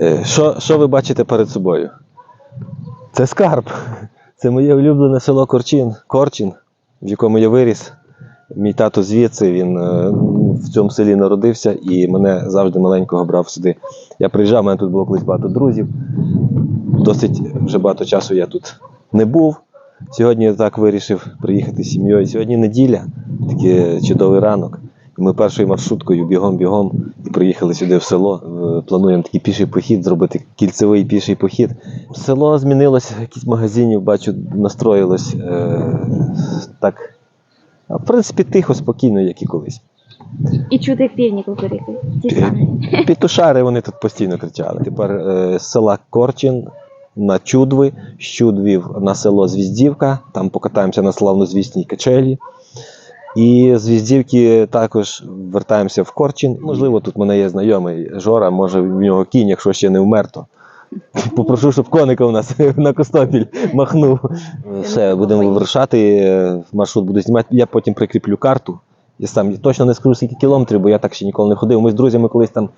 Е, Що, що ви бачите перед собою? Це скарб. Це моє улюблене село Корчин, Корчин, в якому я виріс. Мій тато звідси, він е, в цьому селі народився і мене завжди маленького брав сюди. Я приїжджав, у мене тут було колись багато друзів. Досить вже багато часу я тут не був. Сьогодні я так вирішив приїхати з сім'єю. Сьогодні неділя, такий чудовий ранок. Ми першою маршруткою бігом-бігом і приїхали сюди в село. Е, Плануємо такий піший похід, зробити кільцевий піший похід. Село змінилося, якісь магазинів, бачу, настроїлось е, так. А в принципі, тихо, спокійно, як і колись. І чути, як півні кукурікають. Пітушари вони тут постійно кричали. Тепер е, з села Корчин на Чудви, з Чудвів на село Звіздівка, там покатаємося на славнозвісній качелі. І з Звіздівки також вертаємося в Корчин. Можливо, тут мене є знайомий Жора, може в нього кінь, якщо ще не вмер, то попрошу, щоб коника у нас на Костопіль махнув. Все, будемо вирушати. Маршрут буду знімати. Я потім прикріплю карту. Я сам точно не скажу, скільки кілометрів, бо я так ще ніколи не ходив. Ми з друзями колись там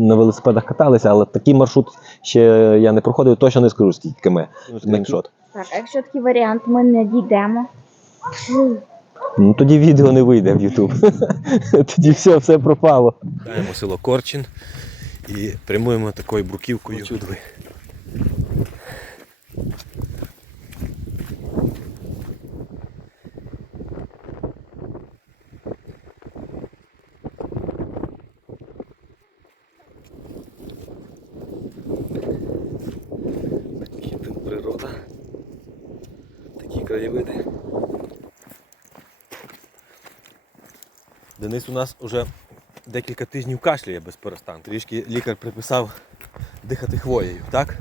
на велосипедах каталися, але такий маршрут ще я не проходив, точно не скажу, скільки км. Скріншот. Так, а якщо такий варіант, ми не дійдемо. Ну тоді відео не вийде в Ютуб. тоді все, все пропало. Даємо село Корчин і прямуємо такою бруківкою. Там природа. Такі краєвиди. Денис у нас уже декілька тижнів кашляє без перестанку. Трішки лікар приписав дихати хвоєю, так?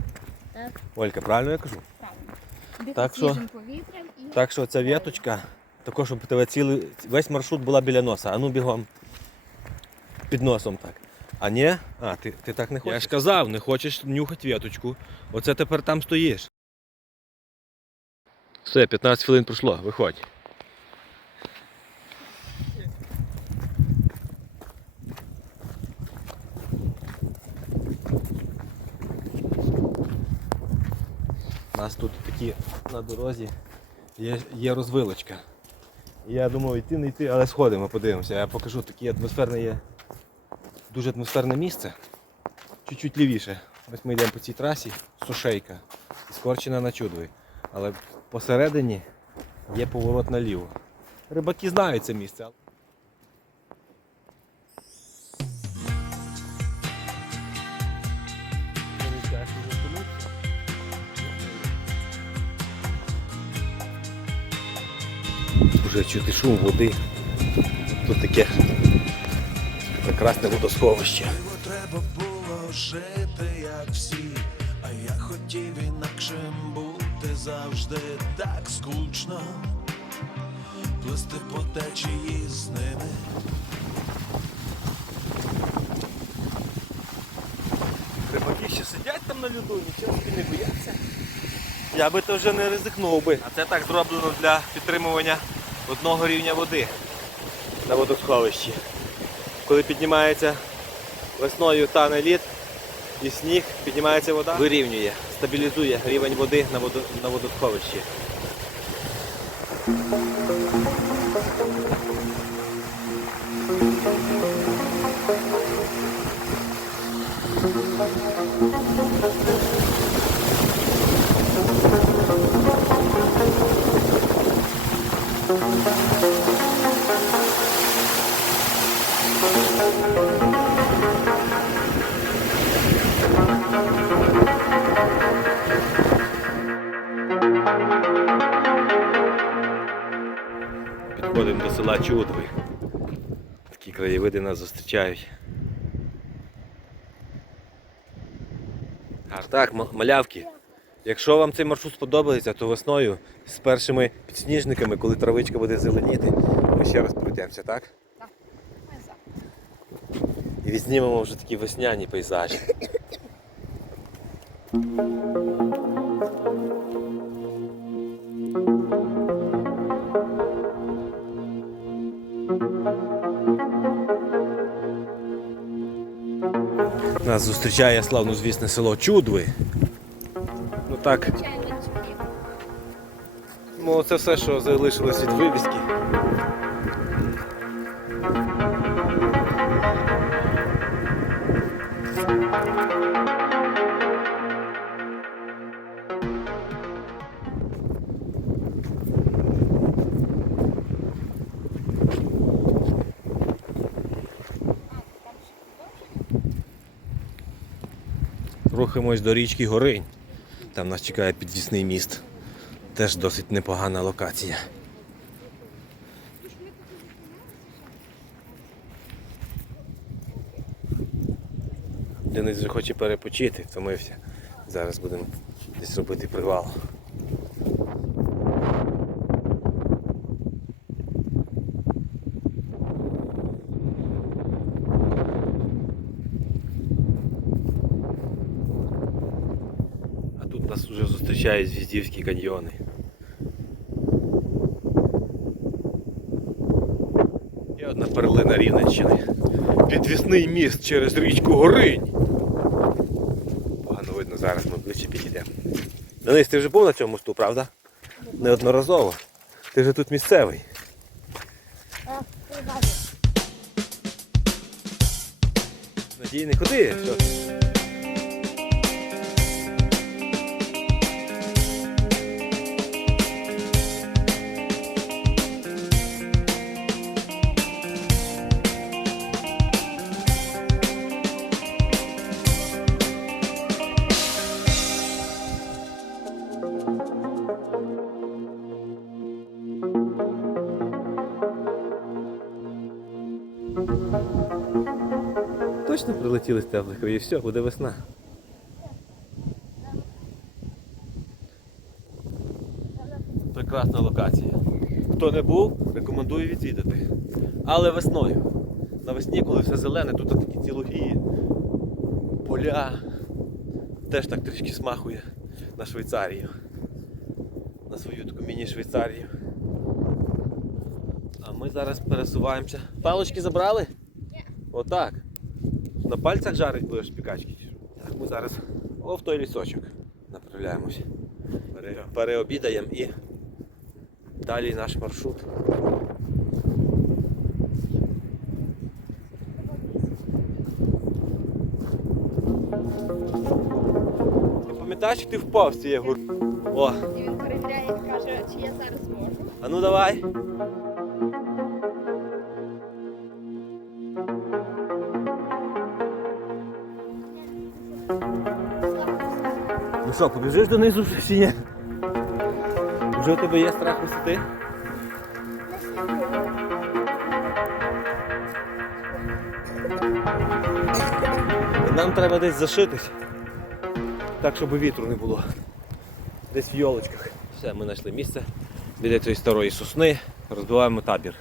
Так. Олька, правильно я кажу? Правильно. Так що- повітрям і... Так що ця віточка, також щоб тебе цілий, весь маршрут була біля носа, а ну бігом. Під носом так. А ні? А, ти, ти так не хочеш? Я ж казав, не хочеш нюхати віточку. Оце тепер там стоїш. Все, 15 хвилин пройшло, виходь. У нас тут такі на дорозі є, є розвилочка. Я думав йти, не йти, але сходимо, подивимося. Я покажу таке атмосферне є. Дуже атмосферне місце. Чуть-чуть лівіше. Ось ми йдемо по цій трасі, сушейка. І скорчена на чудові. Але посередині є поворот наліво. Рибаки знають це місце. Уже чути шум води. Тут таке прекрасне водосховище. Треба було жити, як всі, а я хотів інакшим бути завжди так скучно, плисти по течії з ними. Рибаки ще сидять там на льоду, нічого собі не бояться. Я би то вже не ризикнув би. А це так зроблено для підтримування одного рівня води на водосховищі. Коли піднімається весною тане лід і сніг, піднімається вода, вирівнює, стабілізує рівень води на, водо, на водосховищі. Підходимо до села Чудви. Такі краєвиди нас зустрічають. А так, малявки. Якщо вам цей маршрут сподобається, то весною з першими підсніжниками, коли травичка буде зеленіти, ми ще раз пройдемося, так? Так. І відзнімемо вже такі весняні пейзажі. Нас зустрічає славнозвісне село Чудви. Так, ну це все, що залишилось від вивіски. Рухаємось до річки Горинь. Там нас чекає підвісний міст. Теж досить непогана локація. Денис вже хоче перепочити, втомився. Зараз будемо десь робити привал. Нас вже зустрічають Звіздівські каньйони. І одна перлина Рівненщини. Підвісний міст через річку Горинь. Погано видно, зараз ми ближче підійдемо. Денис, ти вже був на цьому мосту, правда? Неодноразово. Ти вже тут місцевий. Надій, не ходи. Точно прилетіли з теплих країв, все, буде весна. Прекрасна локація. Хто не був, рекомендую відвідати. Але весною. Навесні, коли все зелене, тут такі цілугі поля. Теж так трішки смахує на Швейцарію. На свою таку міні-Швейцарію. А ми зараз пересуваємося. Палочки забрали? Отак. На пальцях жарить будеш пікачки. Так, ми зараз о, в той лісочок направляємося. Пере- Переобідаємо і далі наш маршрут. Ти пам'ятаєш, як ти впав з цієї? О, І він перевіряє, і каже, чи я зараз можу. а ну давай. Що, побіжиш донизу чи ні? Вже у тебе є страх висоти? Нам треба десь зашитись, так щоб вітру не було. Десь в йолочках. Все, ми знайшли місце біля цієї старої сосни, розбиваємо табір.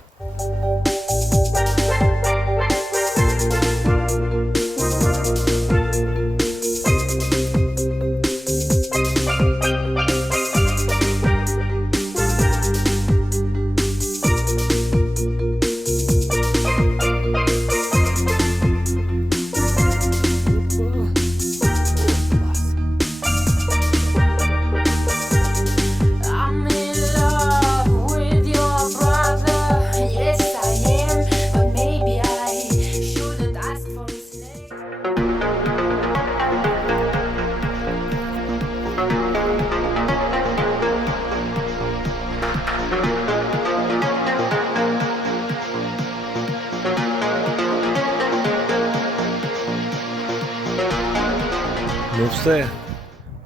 Все.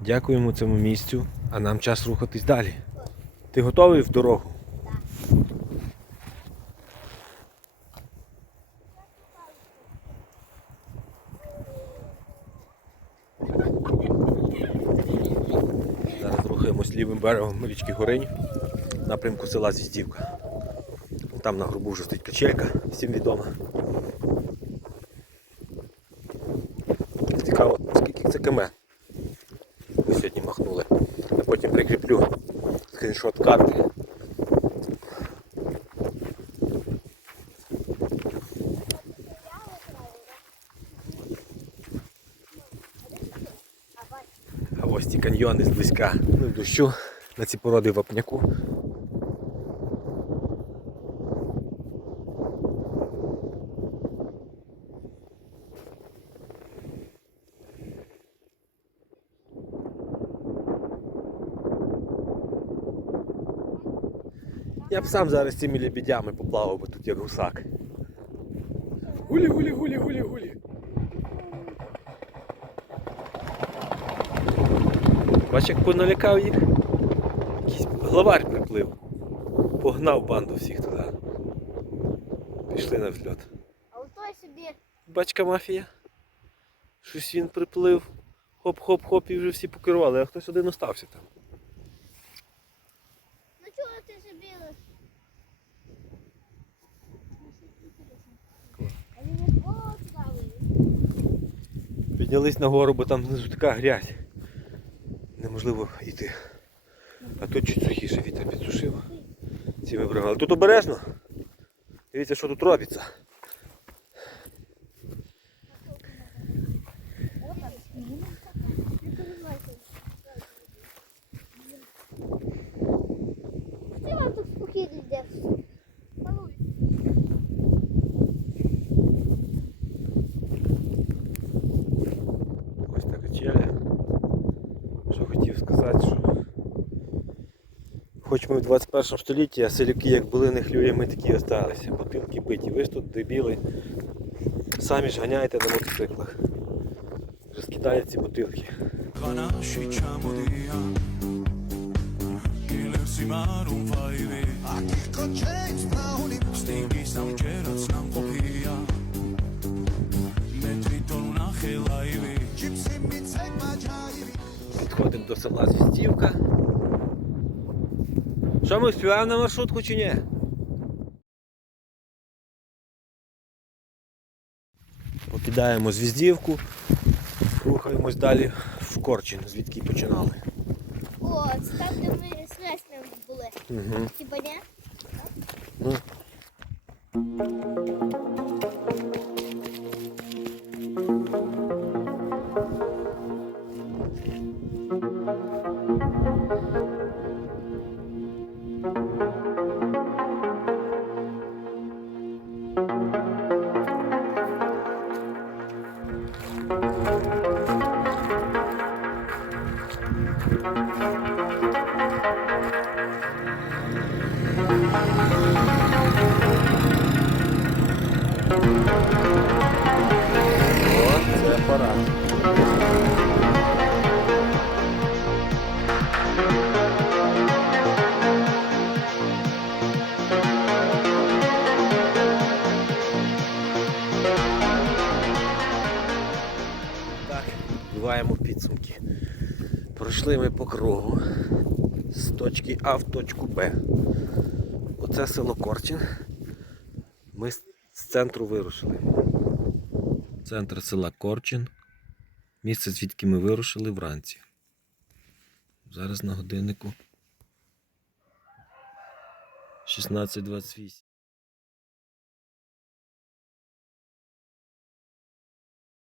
Дякуємо цьому місцю, а нам час рухатись далі. Ти готовий в дорогу? Зараз рухаємось лівим берегом річки Горинь, напрямку села Зіздівка. Там на грубу вже стоїть качелька, всім відома. Цікаво, скільки це км прикріплю скріншот карти. А ось ці каньйони зблизька ну, дощу на ці породи вапняку. Я б сам зараз цими лебедями поплавав би тут як гусак. Гулі, гулі, гулі, гулі, гулі. Бач, як поналякав їх. Якийсь главарь приплив. Погнав банду всіх туди. Пішли на взльот. А ото собі Бачка мафія. Щось він приплив. Хоп-хоп-хоп і вже всі покерували, а хтось один остався там. Ну чого ти собі? А він не поставив. Піднялись нагору, бо там внизу така грязь. Неможливо йти. А тут чуть сухіше вітер підсушив. Ці ми бригали. Тут обережно. Дивіться, що тут робиться. Спокійно. Ось така челя. Що хотів сказати, що хоч ми в 21 столітті, а селюки як були не хлює, ми такі осталися. Бутилки биті. Ви ж тут дебіли. Самі ж ганяєте на мотоциклах. Розкидають ці бутилки. Conosciamo dia Ile si marun fajvi Ako James Brown Stingi sam kjerac Підходимо до села Звістівка. Що ми співаємо на маршрутку чи ні? Покидаємо Звіздівку, рухаємось далі в Корчин, звідки починали. О, це там, де ми з Леснем були. Угу. Хіба ні? Ну. О, пора. Так, підсумки. Пройшли ми по кругу з точки А в точку Б. Оце село Корчин. Ми з центру вирушили. Центр села Корчин. Місце, звідки ми вирушили вранці. Зараз на годиннику 16.28.